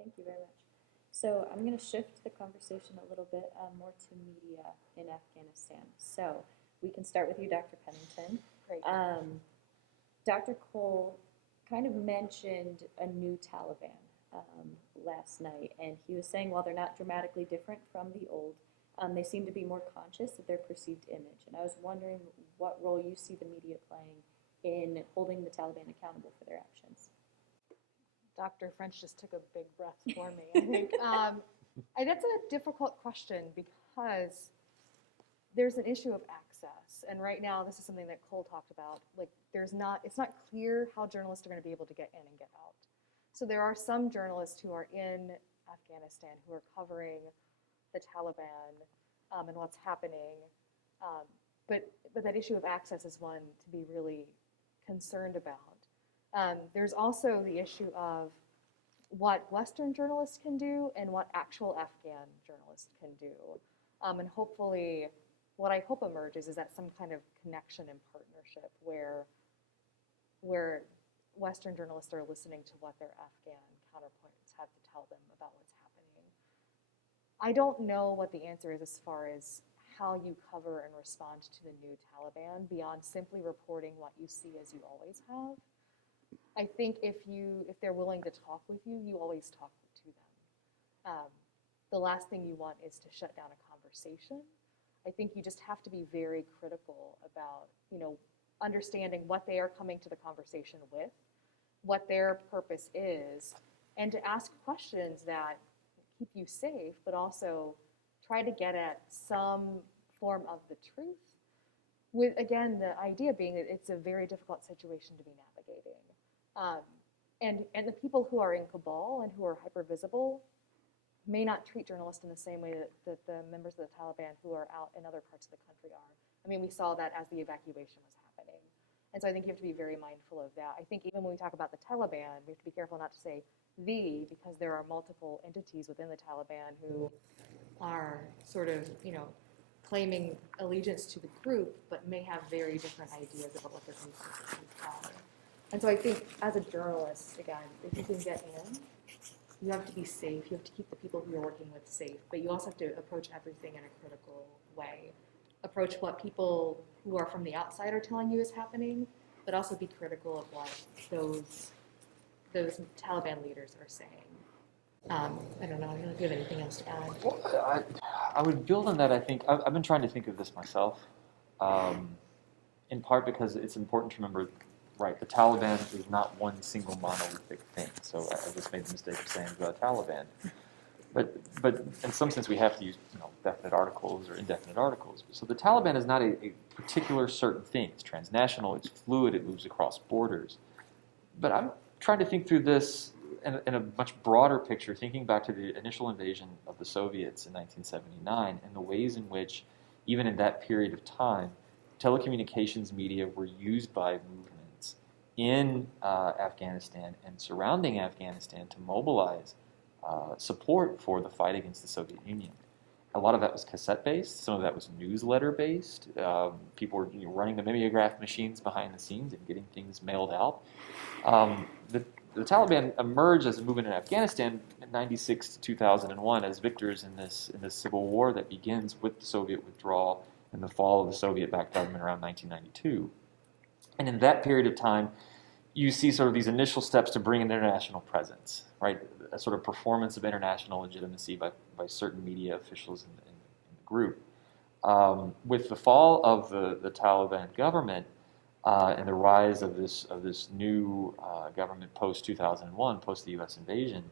Thank you very much. So I'm going to shift the conversation a little bit more to media in Afghanistan. So we can start with you, Dr. Pennington. Great. Dr. Cole kind of mentioned a new Taliban last night, and he was saying while they're not dramatically different from the old, they seem to be more conscious of their perceived image. And I was wondering what role you see the media playing in holding the Taliban accountable for their actions. Dr. French just took a big breath for me, I think. That's a difficult question because there's an issue of access. And right now, this is something that Cole talked about. Like, it's not clear how journalists are going to be able to get in and get out. So there are some journalists who are in Afghanistan who are covering the Taliban and what's happening. But that issue of access is one to be really concerned about. There's also the issue of what Western journalists can do and what actual Afghan journalists can do. And hopefully, what I hope emerges is that some kind of connection and partnership where Western journalists are listening to what their Afghan counterparts have to tell them about what's happening. I don't know what the answer is as far as how you cover and respond to the new Taliban beyond simply reporting what you see as you always have. I think if they're willing to talk with you, you always talk to them. The last thing you want is to shut down a conversation. I think you just have to be very critical about, understanding what they are coming to the conversation with, what their purpose is, and to ask questions that keep you safe, but also try to get at some form of the truth. With, again, the idea being that it's a very difficult situation to be navigating. And the people who are in Kabul and who are hyper-visible may not treat journalists in the same way that the members of the Taliban who are out in other parts of the country are. I mean, we saw that as the evacuation was happening. And so I think you have to be very mindful of that. I think even when we talk about the Taliban, we have to be careful not to say the, because there are multiple entities within the Taliban who are sort of, claiming allegiance to the group, but may have very different ideas about what their constitutions are. And so I think as a journalist, again, if you can get in, you have to be safe. You have to keep the people who you're working with safe, but you also have to approach everything in a critical way. Approach what people who are from the outside are telling you is happening, but also be critical of what those Taliban leaders are saying. I don't know if you have anything else to add. Well, I would build on that. I think I've been trying to think of this myself, in part because it's important to remember, right, the Taliban is not one single monolithic thing. So I just made the mistake of saying the Taliban. But in some sense we have to use definite articles or indefinite articles. So the Taliban is not a particular certain thing. It's transnational, it's fluid, it moves across borders. But I'm trying to think through this in a much broader picture, thinking back to the initial invasion of the Soviets in 1979 and the ways in which, even in that period of time, telecommunications media were used by movements in Afghanistan and surrounding Afghanistan to mobilize support for the fight against the Soviet Union. A lot of that was cassette-based. Some of that was newsletter-based. People were running the mimeograph machines behind the scenes and getting things mailed out. The Taliban emerged as a movement in Afghanistan in 96 to 2001 as victors in this civil war that begins with the Soviet withdrawal and the fall of the Soviet-backed government around 1992. And in that period of time, you see sort of these initial steps to bring an international presence, right? A sort of performance of international legitimacy by certain media officials in the group. With the fall of the Taliban government and the rise of this new government post-2001, post the U.S. invasion,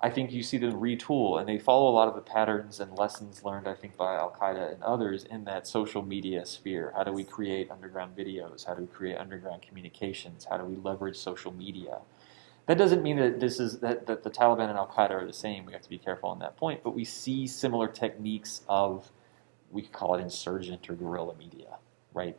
I think you see them retool, and they follow a lot of the patterns and lessons learned, I think, by Al-Qaeda and others in that social media sphere. How do we create underground videos? How do we create underground communications? How do we leverage social media? That doesn't mean that that the Taliban and Al-Qaeda are the same. We have to be careful on that point. But we see similar techniques of, we could call it insurgent or guerrilla media, right?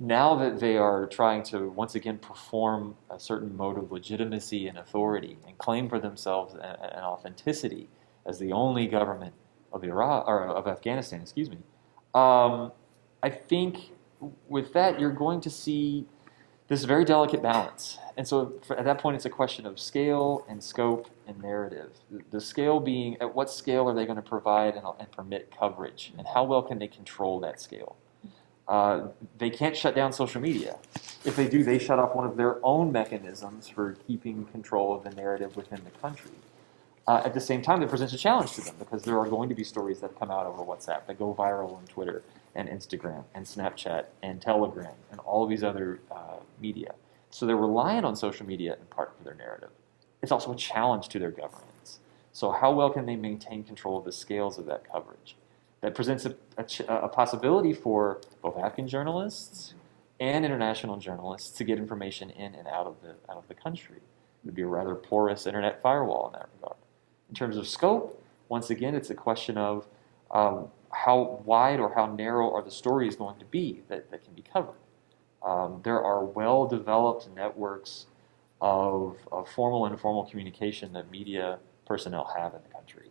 Now that they are trying to once again perform a certain mode of legitimacy and authority and claim for themselves an authenticity as the only government of Afghanistan, I think with that you're going to see this very delicate balance. And so at that point it's a question of scale and scope and narrative. The scale being, at what scale are they going to provide and permit coverage, and how well can they control that scale? They can't shut down social media. If they do, they shut off one of their own mechanisms for keeping control of the narrative within the country. At the same time, that presents a challenge to them because there are going to be stories that come out over WhatsApp that go viral on Twitter and Instagram and Snapchat and Telegram and all of these other media. So they're reliant on social media in part for their narrative. It's also a challenge to their governance. So how well can they maintain control of the scales of that coverage? That presents a possibility for both Afghan journalists and international journalists to get information in and out of the country. It would be a rather porous internet firewall in that regard. In terms of scope, once again, it's a question of how wide or how narrow are the stories going to be that can be covered. There are well-developed networks of formal and informal communication that media personnel have in the country.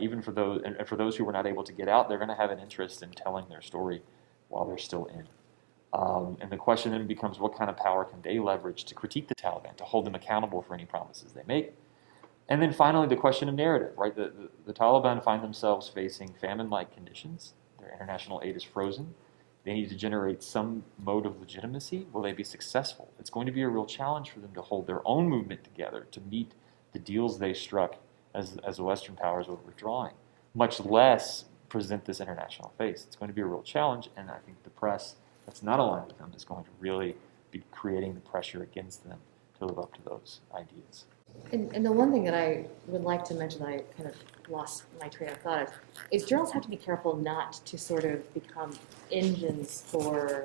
Even for those, and for those who were not able to get out, they're going to have an interest in telling their story while they're still in. And the question then becomes, what kind of power can they leverage to critique the Taliban, to hold them accountable for any promises they make? And then finally, the question of narrative, right? The Taliban find themselves facing famine-like conditions. Their international aid is frozen. They need to generate some mode of legitimacy. Will they be successful? It's going to be a real challenge for them to hold their own movement together, to meet the deals they struck as the Western powers were withdrawing, much less present this international face. It's going to be a real challenge, and I think the press that's not aligned with them is going to really be creating the pressure against them to live up to those ideas. And the one thing that I would like to mention that I kind of lost my train of thought of is journalists have to be careful not to sort of become engines for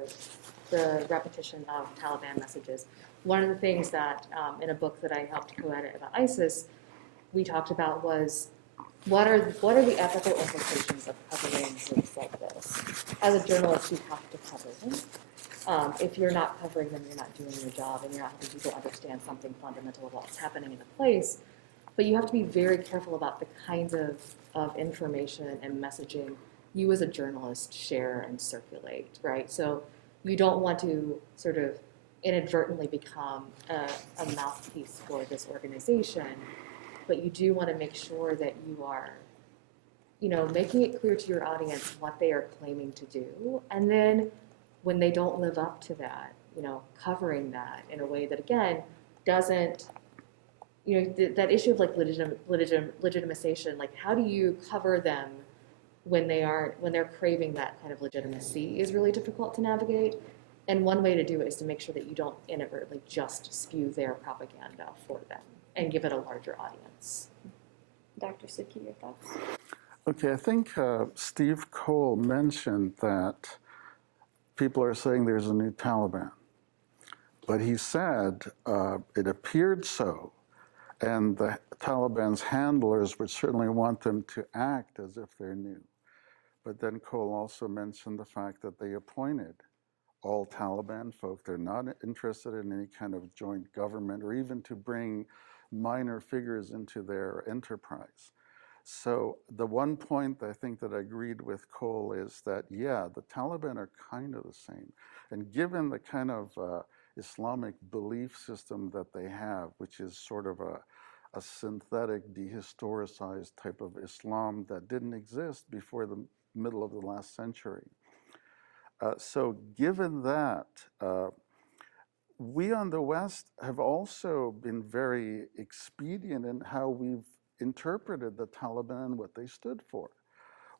the repetition of Taliban messages. One of the things that in a book that I helped co-edit about ISIS, we talked about was what are the ethical implications of covering groups like this? As a journalist, you have to cover them. If you're not covering them, you're not doing your job, and you're not helping people understand something fundamental about what's happening in a place. But you have to be very careful about the kinds of information and messaging you as a journalist share and circulate, right? So you don't want to sort of inadvertently become a mouthpiece for this organization, but you do want to make sure that you are, making it clear to your audience what they are claiming to do, and then when they don't live up to that, covering that in a way that, again, doesn't, that issue of like legitimization, like how do you cover them when they're craving that kind of legitimacy is really difficult to navigate. And one way to do it is to make sure that you don't inadvertently just spew their propaganda for them and give it a larger audience. Dr. Sidky, your thoughts? Okay, I think Steve Cole mentioned that people are saying there's a new Taliban. But he said it appeared so, and the Taliban's handlers would certainly want them to act as if they're new. But then Cole also mentioned the fact that they appointed all Taliban folk. They're not interested in any kind of joint government or even to bring minor figures into their enterprise. So the one point I think that I agreed with Cole is that, yeah, the Taliban are kind of the same. And given the kind of Islamic belief system that they have, which is sort of a synthetic, dehistoricized type of Islam that didn't exist before the middle of the last century. So given that, we on the West have also been very expedient in how we've interpreted the Taliban and what they stood for.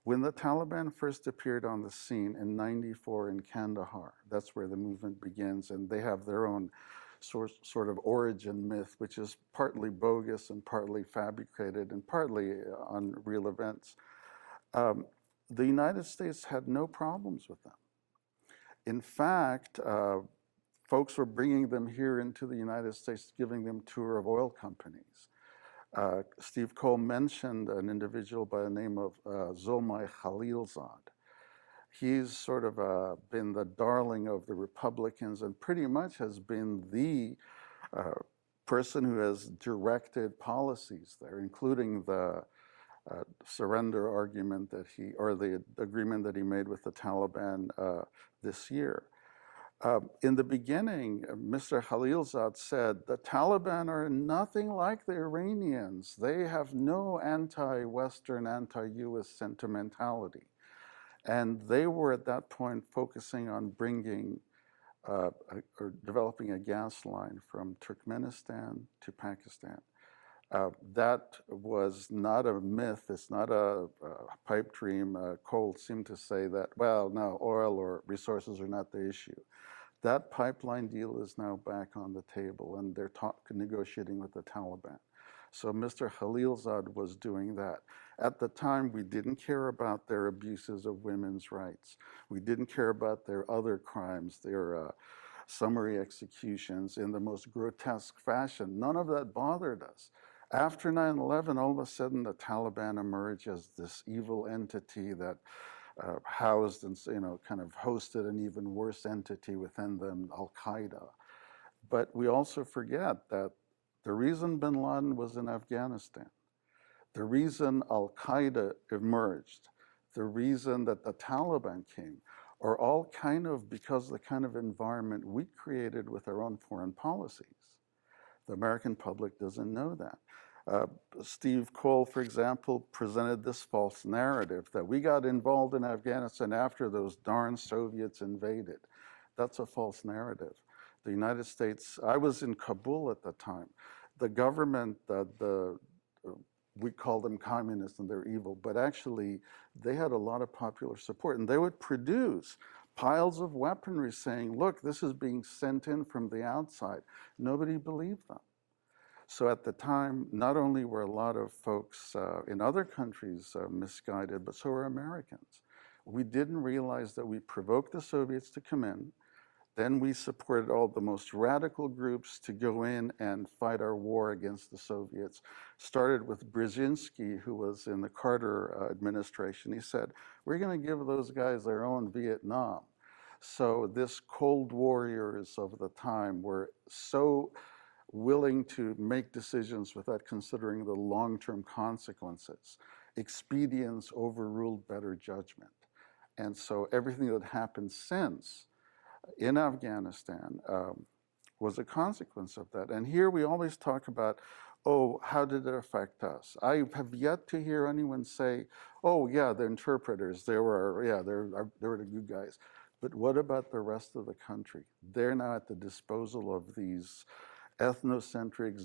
When the Taliban first appeared on the scene in '94 in Kandahar, that's where the movement begins, and they have their own sort of origin myth, which is partly bogus and partly fabricated and partly on real events. The United States had no problems with them. In fact, folks were bringing them here into the United States, giving them tour of oil companies. Steve Cole mentioned an individual by the name of Zolmay Khalilzad. He's sort of been the darling of the Republicans and pretty much has been the person who has directed policies there, including the surrender argument that or the agreement that he made with the Taliban this year. In the beginning, Mr. Khalilzad said, the Taliban are nothing like the Iranians. They have no anti-Western, anti-US sentimentality. And they were at that point focusing on bringing or developing a gas line from Turkmenistan to Pakistan. That was not a myth. It's not a pipe dream. Cole seemed to say that, well, no, oil or resources are not the issue. That pipeline deal is now back on the table, and they're negotiating with the Taliban. So Mr. Khalilzad was doing that. At the time, we didn't care about their abuses of women's rights. We didn't care about their other crimes, their summary executions in the most grotesque fashion. None of that bothered us. After 9/11, all of a sudden, the Taliban emerged as this evil entity that housed and kind of hosted an even worse entity within them, Al-Qaeda. But we also forget that the reason bin Laden was in Afghanistan, the reason Al-Qaeda emerged, the reason that the Taliban came, are all kind of because of the kind of environment we created with our own foreign policies. The American public doesn't know that. Steve Cole, for example, presented this false narrative that we got involved in Afghanistan after those darn Soviets invaded. That's a false narrative. The United States, I was in Kabul at the time. The government, we call them communists and they're evil, but actually they had a lot of popular support, and they would produce piles of weaponry saying, look, this is being sent in from the outside. Nobody believed them. So at the time, not only were a lot of folks in other countries misguided, but so were Americans. We didn't realize that we provoked the Soviets to come in. Then we supported all the most radical groups to go in and fight our war against the Soviets. Started with Brzezinski, who was in the Carter administration. He said, we're going to give those guys their own Vietnam. So this Cold Warriors of the time were so willing to make decisions without considering the long-term consequences. Expedience overruled better judgment. And so everything that happened since in Afghanistan was a consequence of that. And here we always talk about, oh, how did it affect us? I have yet to hear anyone say, oh, yeah, the interpreters, they were the good guys. But what about the rest of the country? They're now at the disposal of these ethnocentric,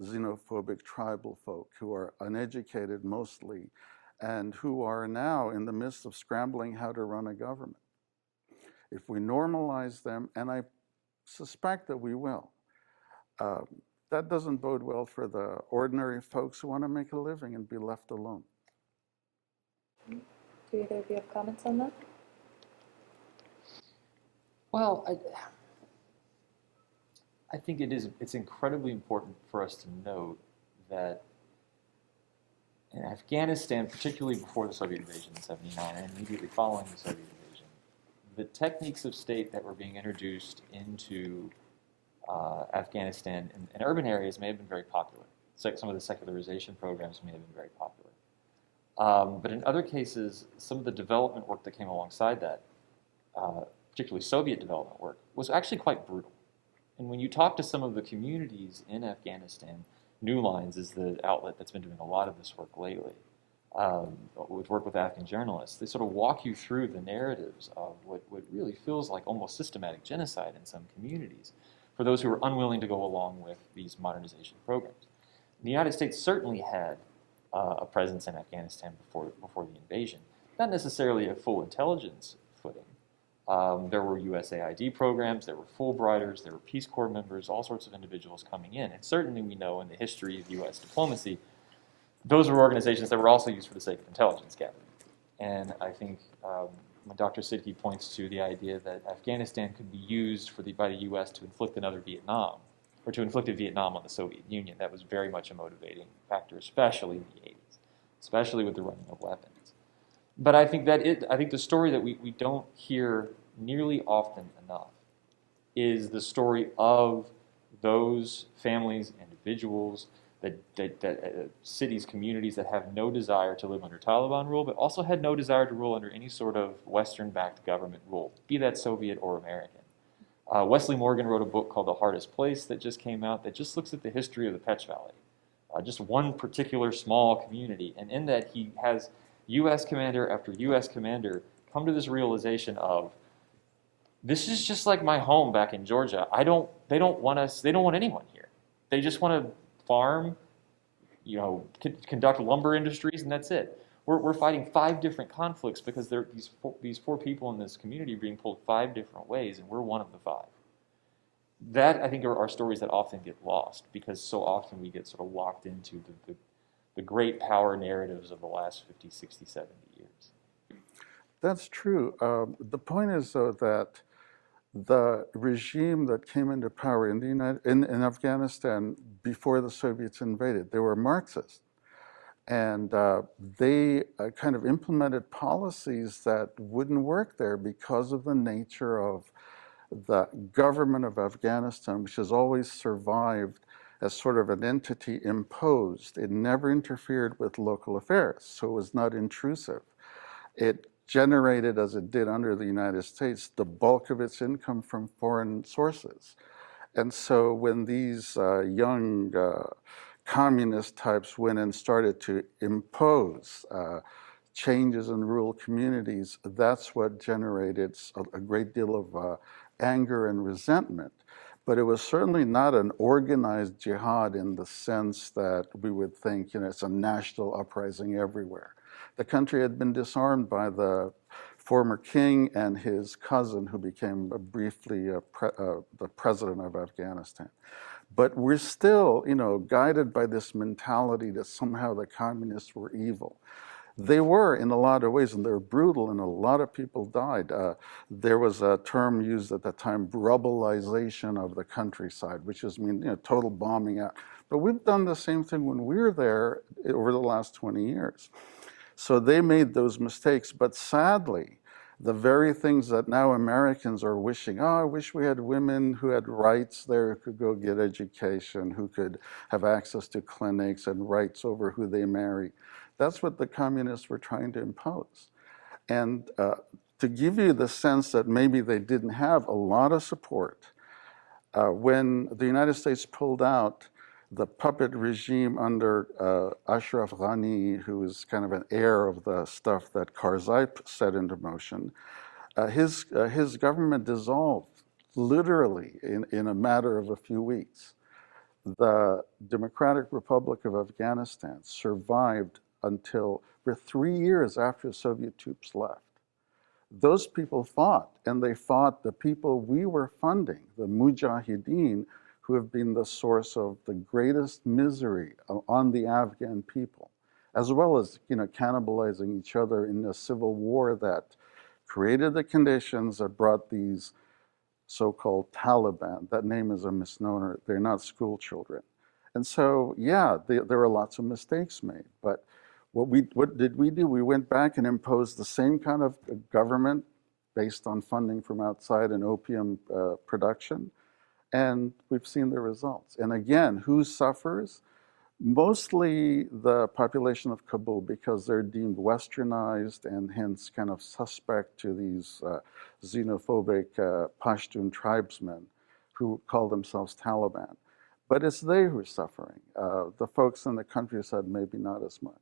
xenophobic tribal folk who are uneducated mostly, and who are now in the midst of scrambling how to run a government. If we normalize them, and I suspect that we will, that doesn't bode well for the ordinary folks who want to make a living and be left alone. Do either of you have comments on that? Well, I think it's incredibly important for us to note that in Afghanistan, particularly before the Soviet invasion in '79 and immediately following the Soviet invasion, the techniques of state that were being introduced into Afghanistan in urban areas may have been very popular. Some of the secularization programs may have been very popular. But in other cases, some of the development work that came alongside that, particularly Soviet development work, was actually quite brutal. And when you talk to some of the communities in Afghanistan, New Lines is the outlet that's been doing a lot of this work lately, with work with Afghan journalists. They sort of walk you through the narratives of what really feels like almost systematic genocide in some communities for those who are unwilling to go along with these modernization programs. The United States certainly had a presence in Afghanistan before the invasion, not necessarily a full intelligence footing. There were USAID programs, there were Fulbrighters, there were Peace Corps members, all sorts of individuals coming in. And certainly we know in the history of U.S. diplomacy, those were organizations that were also used for the sake of intelligence gathering. And I think when Dr. Sidky points to the idea that Afghanistan could be used by the U.S. to inflict another Vietnam, or to inflict a Vietnam on the Soviet Union, that was very much a motivating factor, especially in the 80s, especially with the running of weapons. But I think the story that we don't hear nearly often enough is the story of those families, individuals, cities, communities that have no desire to live under Taliban rule, but also had no desire to rule under any sort of Western-backed government rule, be that Soviet or American. Wesley Morgan wrote a book called The Hardest Place that just came out that just looks at the history of the Petch Valley, just one particular small community. And in that, he has U.S. commander after U.S. commander come to this realization of, this is just like my home back in Georgia. They don't want anyone here. They just want to farm, conduct lumber industries, and that's it. We're fighting 5 different conflicts because these four people in this community are being pulled 5 different ways, and we're one of the 5. That, I think, are stories that often get lost because so often we get sort of locked into the great power narratives of the last 50, 60, 70 years. That's true. The point is, though, that the regime that came into power in Afghanistan before the Soviets invaded, they were Marxist. And they kind of implemented policies that wouldn't work there because of the nature of the government of Afghanistan, which has always survived as sort of an entity imposed. It never interfered with local affairs, so it was not intrusive. It generated, as it did under the United States, the bulk of its income from foreign sources. And so when these young communist types went and started to impose changes in rural communities, that's what generated a great deal of anger and resentment. But it was certainly not an organized jihad in the sense that we would think, it's a national uprising everywhere. The country had been disarmed by the former king and his cousin, who became briefly the president of Afghanistan. But we're still, guided by this mentality that somehow the communists were evil. They were in a lot of ways, and they were brutal, and a lot of people died. There was a term used at the time, rubblization of the countryside, which is total bombing out. But we've done the same thing when we were there over the last 20 years. So they made those mistakes, but sadly, the very things that now Americans are wishing, I wish we had women who had rights there, who could go get education, who could have access to clinics and rights over who they marry. That's what the communists were trying to impose. And to give you the sense that maybe they didn't have a lot of support, when the United States pulled out, the puppet regime under Ashraf Ghani, who was kind of an heir of the stuff that Karzai set into motion, his government dissolved literally in a matter of a few weeks. The Democratic Republic of Afghanistan survived for 3 years after the Soviet troops left. Those people fought, and they fought the people we were funding, the Mujahideen, who have been the source of the greatest misery on the Afghan people, as well as cannibalizing each other in a civil war that created the conditions that brought these so-called Taliban. That name is a misnomer. They're not school children. And so, yeah, there were lots of mistakes made. But what did we do? We went back and imposed the same kind of government based on funding from outside and opium production. And we've seen the results. And again, who suffers? Mostly the population of Kabul, because they're deemed westernized and hence kind of suspect to these xenophobic Pashtun tribesmen who call themselves Taliban. But it's they who are suffering. The folks in the countryside, maybe not as much.